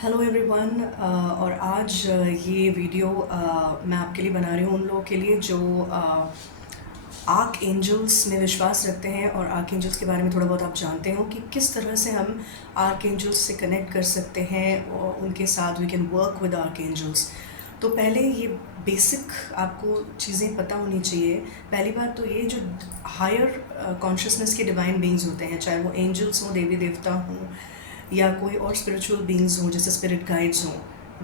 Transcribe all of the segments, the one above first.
Hello everyone. और आज ये वीडियो मैं आपके लिए बना रही हूँ उन लोगों के लिए जो आर्क एंजल्स में विश्वास रखते हैं और आर्क एंजल्स के बारे में थोड़ा बहुत आप जानते हो कि किस तरह से हम आर्क एंजल्स से कनेक्ट कर सकते हैं और उनके साथ we can work with archangels. तो पहले ये बेसिक आपको चीज़ें पता होनी चाहिए। पहली बात तो ये जो हायर कॉन्शियसनेस के डिवाइन बीइंग्स होते हैं, चाहे वो एंजल्स हों, देवी देवता हों, या कोई और स्पिरिचुअल बीइंग्स हों जैसे स्पिरिट गाइड्स हों,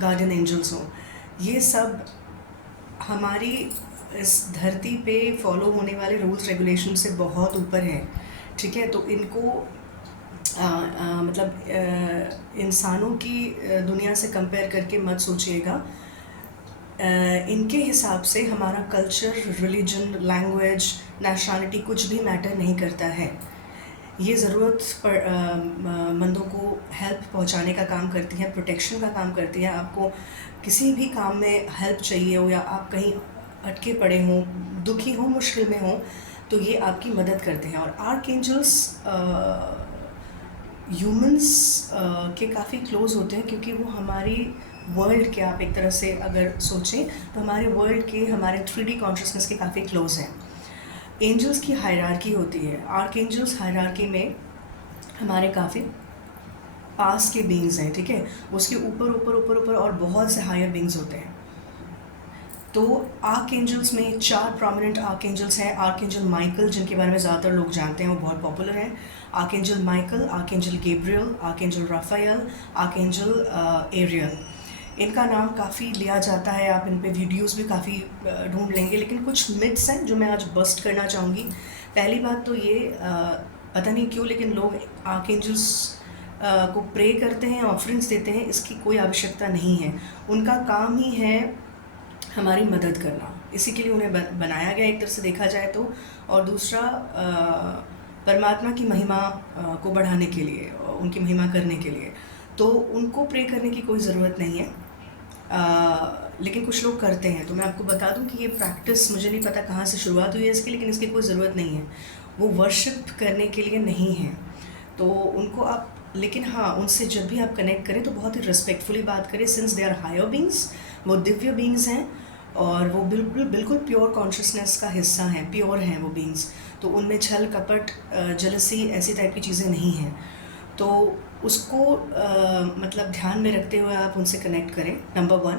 गार्डियन एंजल्स हों, ये सब हमारी इस धरती पे फॉलो होने वाले रूल्स रेगुलेशन से बहुत ऊपर हैं। ठीक है, तो इनको मतलब इंसानों की दुनिया से कंपेयर करके मत सोचिएगा। इनके हिसाब से हमारा कल्चर, रिलीजन, लैंग्वेज, नेशनलिटी कुछ भी मैटर नहीं करता है। ये ज़रूरत पर मंदों को हेल्प पहुंचाने का काम करती है, प्रोटेक्शन का काम करती है। आपको किसी भी काम में हेल्प चाहिए हो या आप कहीं अटके पड़े हों, दुखी हो, मुश्किल में हो, तो ये आपकी मदद करते हैं। और आर्क एंजल्स ह्यूमंस के काफ़ी क्लोज होते हैं क्योंकि वो हमारी वर्ल्ड के, आप एक तरह से अगर सोचें तो हमारे वर्ल्ड के, हमारे 3D कॉन्शियसनेस के काफ़ी क्लोज हैं। एंजल्स की हायरार्की होती है। आर्क एंजल्स हायरार्की में हमारे काफ़ी पास के बींग्स हैं, ठीक है। उसके ऊपर ऊपर ऊपर ऊपर और बहुत से हायर बींग्स होते हैं। तो आर्क एंजल्स में 4 प्रोमिनेंट आर्क एंजल्स हैं। आर्क एंजल माइकल, जिनके बारे में ज़्यादातर लोग जानते हैं, वो बहुत पॉपुलर हैं। Archangel Michael, archangel Gabriel, archangel Raphael, archangel Ariel. इनका नाम काफ़ी लिया जाता है, आप इन पे वीडियोस भी काफ़ी ढूंढ लेंगे, लेकिन कुछ मिथ्स हैं जो मैं आज बस्ट करना चाहूँगी। पहली बात तो ये पता नहीं क्यों लेकिन लोग आर्क एंजल्स को प्रे करते हैं, ऑफरिंग्स देते हैं। इसकी कोई आवश्यकता नहीं है। उनका काम ही है हमारी मदद करना, इसी के लिए उन्हें बनाया गया एक तरह से देखा जाए तो। और दूसरा परमात्मा की महिमा को बढ़ाने के लिए, उनकी महिमा करने के लिए, तो उनको प्रे करने की कोई ज़रूरत नहीं है। लेकिन कुछ लोग करते हैं, तो मैं आपको बता दूं कि ये प्रैक्टिस मुझे नहीं पता कहाँ से शुरुआत हुई है इसकी, लेकिन इसकी कोई ज़रूरत नहीं है। वो वर्शिप करने के लिए नहीं है, तो उनको आप, लेकिन हाँ, उनसे जब भी आप कनेक्ट करें तो बहुत ही रिस्पेक्टफुली बात करें, since they are higher beings, वो दिव्य बींग्स हैं और वो बिल्कुल बिल्कुल प्योर कॉन्शियसनेस का हिस्सा हैं, प्योर हैं वो बींग्स। तो उनमें छल कपट, जलसी, ऐसी टाइप की चीज़ें नहीं हैं। तो उसको मतलब ध्यान में रखते हुए आप उनसे कनेक्ट करें। नंबर 1,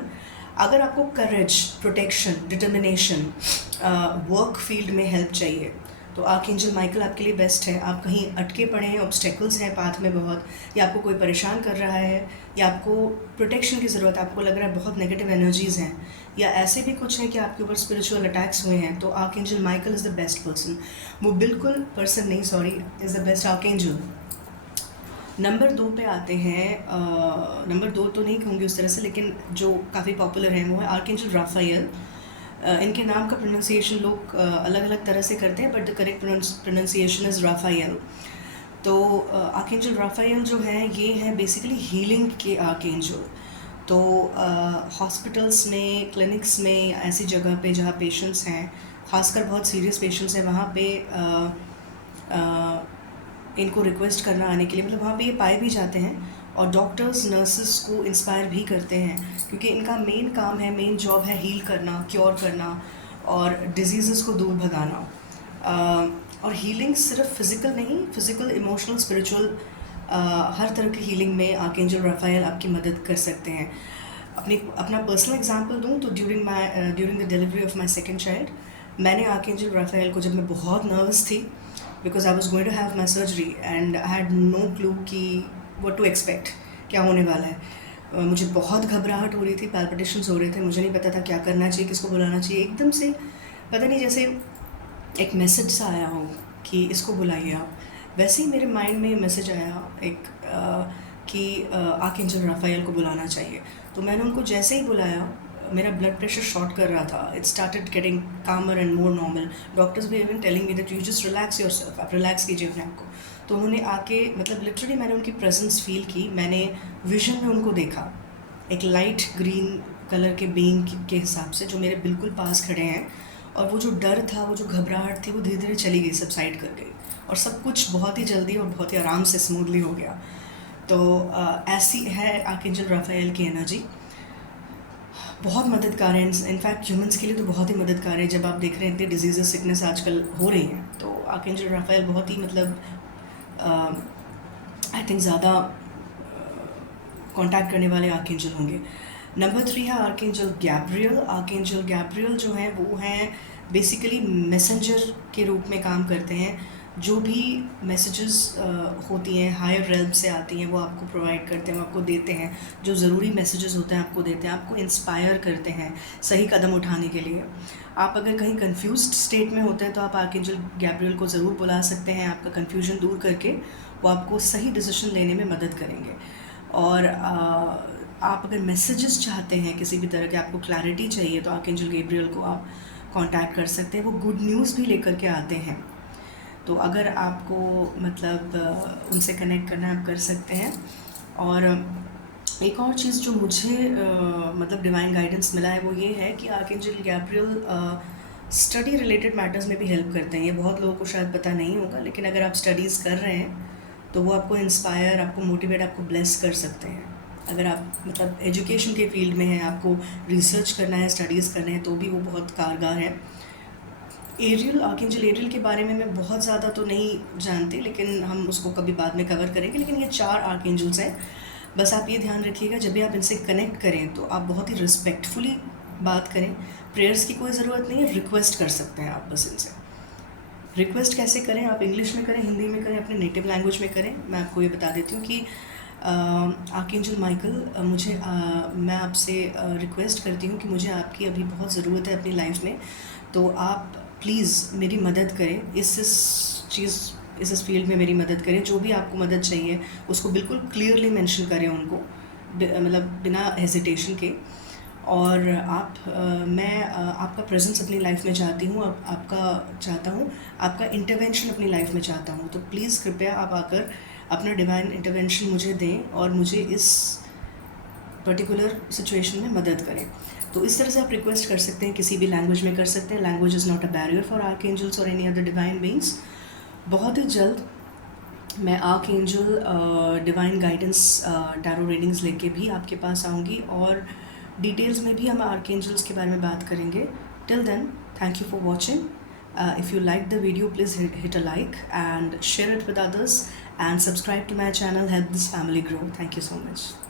अगर आपको करेज, प्रोटेक्शन, डिटर्मिनेशन, वर्क फील्ड में हेल्प चाहिए तो आर्कएंजल माइकल आपके लिए बेस्ट है। आप कहीं अटके पड़े हैं, ऑब्स्टेकल्स हैं पाथ में बहुत, या आपको कोई परेशान कर रहा है, या आपको प्रोटेक्शन की ज़रूरत है, आपको लग रहा है बहुत नेगेटिव एनर्जीज़ हैं, या ऐसे भी कुछ हैं कि आपके ऊपर स्पिरिचुअल अटैक्स हुए हैं, तो archangel Michael is the best person. वो बिल्कुल पर्सन नहीं, sorry, is the best archangel. Number 2 पे आते हैं। नंबर 2 तो नहीं कहूँगी उस तरह से, लेकिन जो काफ़ी पॉपुलर हैं वो है आर्कएंजल राफायल। इनके नाम का प्रोनाउंसिएशन लोग अलग अलग तरह से करते हैं, but the correct pronunciation is Rafael. तो आर्कएंजल राफायल जो है, ये है बेसिकली हीलिंग के आर्कएंजल। तो हॉस्पिटल्स में, क्लिनिक्स में, ऐसी जगह पे जहाँ पेशेंट्स हैं, खासकर बहुत सीरियस पेशेंट्स हैं, वहाँ पे इनको रिक्वेस्ट करना आने के लिए, मतलब वहाँ पे ये पाए भी जाते हैं और डॉक्टर्स, नर्सेस को इंस्पायर भी करते हैं, क्योंकि इनका मेन काम है, मेन जॉब है हील करना, क्योर करना और डिजीज़ को दूर भगाना। और हीलिंग सिर्फ फिज़िकल नहीं, फिज़िकल, इमोशनल, स्पिरिचुअल, हर तरह की हीलिंग में आर्कएंजल राफायल आपकी मदद कर सकते हैं। अपना पर्सनल एग्जांपल दूं तो during the delivery of my second child, मैंने आर्कएंजल राफायल को, जब मैं बहुत नर्वस थी because I was going to have my surgery and I had no clue कि व्हाट टू एक्सपेक्ट, क्या होने वाला है। मुझे बहुत घबराहट हो रही थी, पैल्पिटेशंस हो रहे थे, मुझे नहीं पता था क्या करना चाहिए, किसको बुलाना चाहिए। एकदम से पता नहीं, जैसे एक मैसेज सा आया हो कि इसको बुलाइए आप, वैसे ही मेरे माइंड में मैसेज आया एक कि आर्कएंजल राफायल को बुलाना चाहिए। तो मैंने उनको जैसे ही बुलाया, मेरा ब्लड प्रेशर शॉट कर रहा था, इट स्टार्टेड गेटिंग कामर एंड मोर नॉर्मल। डॉक्टर्स भी even telling me that you just relax yourself, आप रिलैक्स कीजिए अपने आप को। तो उन्होंने आके, मतलब लिटरली मैंने उनकी प्रेजेंस फील की, मैंने विजन में उनको देखा, एक लाइट ग्रीन कलर के बीइंग के हिसाब से, जो मेरे बिल्कुल पास खड़े हैं। और वो जो डर था, वो जो घबराहट थी, वो धीरे धीरे चली गई, सबसाइड कर गई, और सब कुछ बहुत ही जल्दी और बहुत ही आराम से स्मूथली हो गया। तो ऐसी है आर्कएंजल राफेल की एनर्जी। बहुत मददगार है, इनफैक्ट ह्यूमंस के लिए तो बहुत ही मददगार है। जब आप देख रहे हैं इतनी डिजीज़ सिकनेस आजकल हो रही हैं, तो आर्कएंजल राफेल बहुत ही मतलब आई थिंक ज़्यादा कांटेक्ट करने वाले आर्कएंजल होंगे। नंबर 3 है आर्कएंजल गैब्रियल। आर्कएंजल गैब्रियल जो हैं वो हैं बेसिकली मैसेंजर के रूप में काम करते हैं। जो भी मैसेजेस होती हैं हायर रेल्म से आती हैं वो आपको प्रोवाइड करते हैं, वो आपको देते हैं। जो ज़रूरी मैसेजेस होते हैं आपको देते हैं, आपको इंस्पायर करते हैं सही कदम उठाने के लिए। आप अगर कहीं कंफ्यूज्ड स्टेट में होते हैं तो आप आर्कएंजल गैब्रियल को ज़रूर बुला सकते हैं। आपका कन्फ्यूजन दूर करके वो आपको सही डिसीजन लेने में मदद करेंगे। और आप अगर मैसेजेस चाहते हैं किसी भी तरह के, आपको क्लैरिटी चाहिए, तो आर्कएंजल गैब्रियल को आप कांटेक्ट कर सकते हैं। वो गुड न्यूज़ भी लेकर के आते हैं। तो अगर आपको मतलब उनसे कनेक्ट करना है आप कर सकते हैं। और एक और चीज़ जो मुझे मतलब डिवाइन गाइडेंस मिला है वो ये है कि archangel Gabriel study related matters में भी हेल्प करते हैं। ये बहुत लोगों को शायद पता नहीं होगा, लेकिन अगर आप स्टडीज़ कर रहे हैं तो वो आपको इंस्पायर, आपको मोटिवेट, आपको ब्लेस कर सकते हैं। अगर आप मतलब एजुकेशन के फील्ड में हैं, आपको रिसर्च करना है, स्टडीज़ करने हैं, तो भी वो बहुत कारगर है। एरियल, आर्कएंजल एरियल के बारे में मैं बहुत ज़्यादा तो नहीं जानती, लेकिन हम उसको कभी बाद में कवर करेंगे। लेकिन ये 4 आर्कएंजल्स हैं। बस आप ये ध्यान रखिएगा जब भी आप इनसे कनेक्ट करें तो आप बहुत ही रिस्पेक्टफुली बात करें। प्रेयर्स की कोई ज़रूरत नहीं है, रिक्वेस्ट कर सकते हैं आप बस इनसे। रिक्वेस्ट कैसे करें? आप इंग्लिश में करें, हिंदी में करें, अपने नेटिव लैंग्वेज में करें। मैं आपको ये बता देती हूँ कि आर्कएंजल माइकल मैं आपसे रिक्वेस्ट करती हूँ कि मुझे आपकी अभी बहुत ज़रूरत है अपनी लाइफ में। तो आप प्लीज़ मेरी मदद करें, इस फील्ड में मेरी मदद करें। जो भी आपको मदद चाहिए उसको बिल्कुल क्लियरली मेंशन करें उनको, मतलब बिना हेजिटेशन के। और मैं आपका प्रेजेंस अपनी लाइफ में चाहती हूँ, आपका इंटरवेंशन अपनी लाइफ में चाहता हूँ। तो प्लीज़ कृपया आप आकर अपना डिवाइन इंटरवेंशन मुझे दें और मुझे इस पर्टिकुलर सिचुएशन में मदद करें। तो इस तरह से आप रिक्वेस्ट कर सकते हैं, किसी भी लैंग्वेज में कर सकते हैं। Language is not a barrier for archangels और एनी अदर डिवाइन बीइंग्स। बहुत ही जल्द मैं archangel divine guidance tarot readings लेके भी आपके पास आऊँगी, और डिटेल्स में भी हम आर्कएंजल्स के बारे में बात करेंगे। Till then, thank you for watching. If you like the video, please hit a like and share it with others and subscribe to my channel. Help this family grow. Thank you so much.